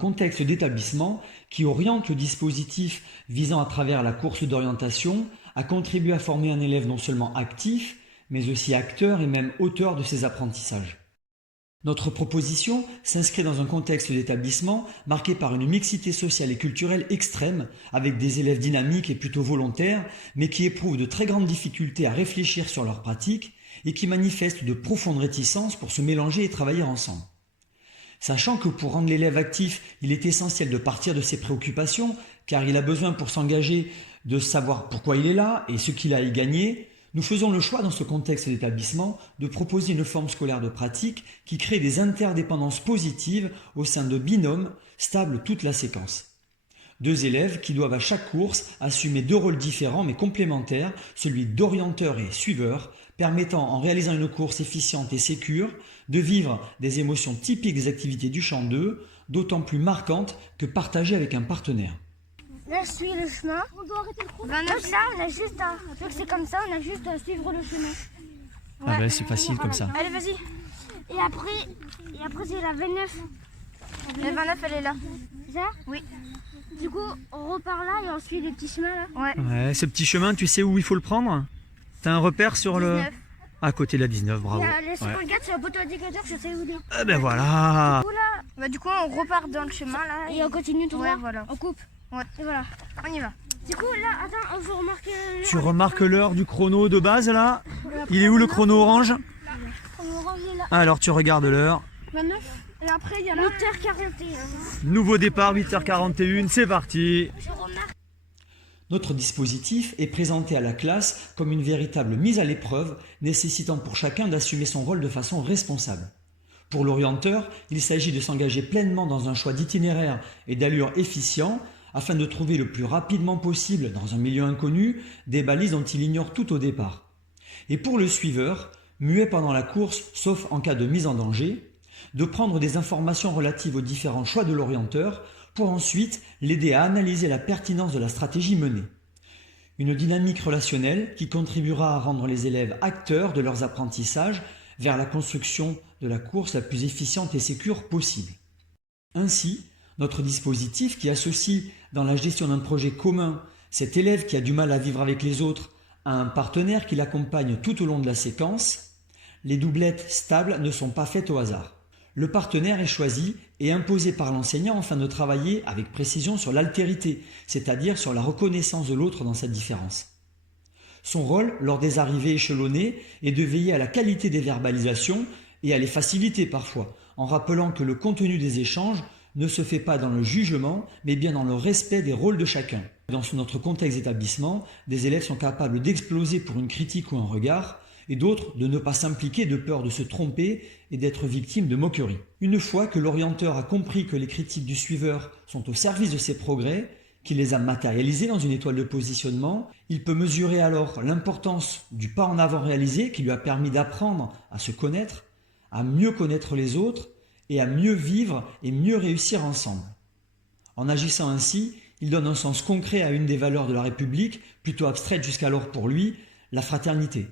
contexte d'établissement qui oriente le dispositif visant à travers la course d'orientation à contribuer à former un élève non seulement actif, mais aussi acteur et même auteur de ses apprentissages. Notre proposition s'inscrit dans un contexte d'établissement marqué par une mixité sociale et culturelle extrême, avec des élèves dynamiques et plutôt volontaires, mais qui éprouvent de très grandes difficultés à réfléchir sur leurs pratiques et qui manifestent de profondes réticences pour se mélanger et travailler ensemble. Sachant que pour rendre l'élève actif, il est essentiel de partir de ses préoccupations, car il a besoin pour s'engager de savoir pourquoi il est là et ce qu'il a à y gagner, nous faisons le choix dans ce contexte d'établissement de proposer une forme scolaire de pratique qui crée des interdépendances positives au sein de binômes stables toute la séquence. Deux élèves qui doivent à chaque course assumer deux rôles différents mais complémentaires, celui d'orienteur et suiveur, permettant en réalisant une course efficiente et sécure de vivre des émotions typiques des activités du champ 2, d'autant plus marquantes que partagées avec un partenaire. Là, je suis le chemin. On doit arrêter le cours. 29, là, on a juste à... Vu que c'est comme ça, on a juste à suivre le chemin. Ah ben c'est facile comme ça. Allez, vas-y. Et après c'est la 29. La 29, elle est là. Ça? Oui. Du coup, on repart là et on suit les petits chemins là. Ouais, ce petit chemin, tu sais où il faut le prendre? T'as un repère sur 19. le... À côté de la 19, bravo. Il y a les 54 sur le poteau indicateur, je sais où il est. Ah ben voilà. Bah, du coup, on repart dans le chemin là. Et on continue tout droit. Ouais, voilà. On coupe. Ouais. Et voilà. On y va. Du coup, là, attends, on veut remarquer... Tu remarques l'heure du chrono de base là? Il est où le chrono orange? On va ranger là. Alors tu regardes l'heure. 29. Et après, il y a 8h41. Nouveau départ, 8h41, c'est parti. Je remarque. Notre dispositif est présenté à la classe comme une véritable mise à l'épreuve, nécessitant pour chacun d'assumer son rôle de façon responsable. Pour l'orienteur, il s'agit de s'engager pleinement dans un choix d'itinéraire et d'allure efficient afin de trouver le plus rapidement possible, dans un milieu inconnu, des balises dont il ignore tout au départ. Et pour le suiveur, muet pendant la course, sauf en cas de mise en danger, de prendre des informations relatives aux différents choix de l'orienteur pour ensuite l'aider à analyser la pertinence de la stratégie menée. Une dynamique relationnelle qui contribuera à rendre les élèves acteurs de leurs apprentissages vers la construction de la course la plus efficiente et sécure possible. Ainsi, notre dispositif qui associe dans la gestion d'un projet commun cet élève qui a du mal à vivre avec les autres à un partenaire qui l'accompagne tout au long de la séquence, les doublettes stables ne sont pas faites au hasard. Le partenaire est choisi et imposé par l'enseignant afin de travailler avec précision sur l'altérité, c'est-à-dire sur la reconnaissance de l'autre dans cette différence. Son rôle, lors des arrivées échelonnées, est de veiller à la qualité des verbalisations et à les faciliter parfois, en rappelant que le contenu des échanges ne se fait pas dans le jugement, mais bien dans le respect des rôles de chacun. Dans notre contexte d'établissement, des élèves sont capables d'exploser pour une critique ou un regard, et d'autres de ne pas s'impliquer de peur de se tromper et d'être victime de moqueries. Une fois que l'orienteur a compris que les critiques du suiveur sont au service de ses progrès, qu'il les a matérialisées dans une étoile de positionnement, il peut mesurer alors l'importance du pas en avant réalisé qui lui a permis d'apprendre à se connaître, à mieux connaître les autres et à mieux vivre et mieux réussir ensemble. En agissant ainsi, il donne un sens concret à une des valeurs de la République, plutôt abstraite jusqu'alors pour lui, la fraternité.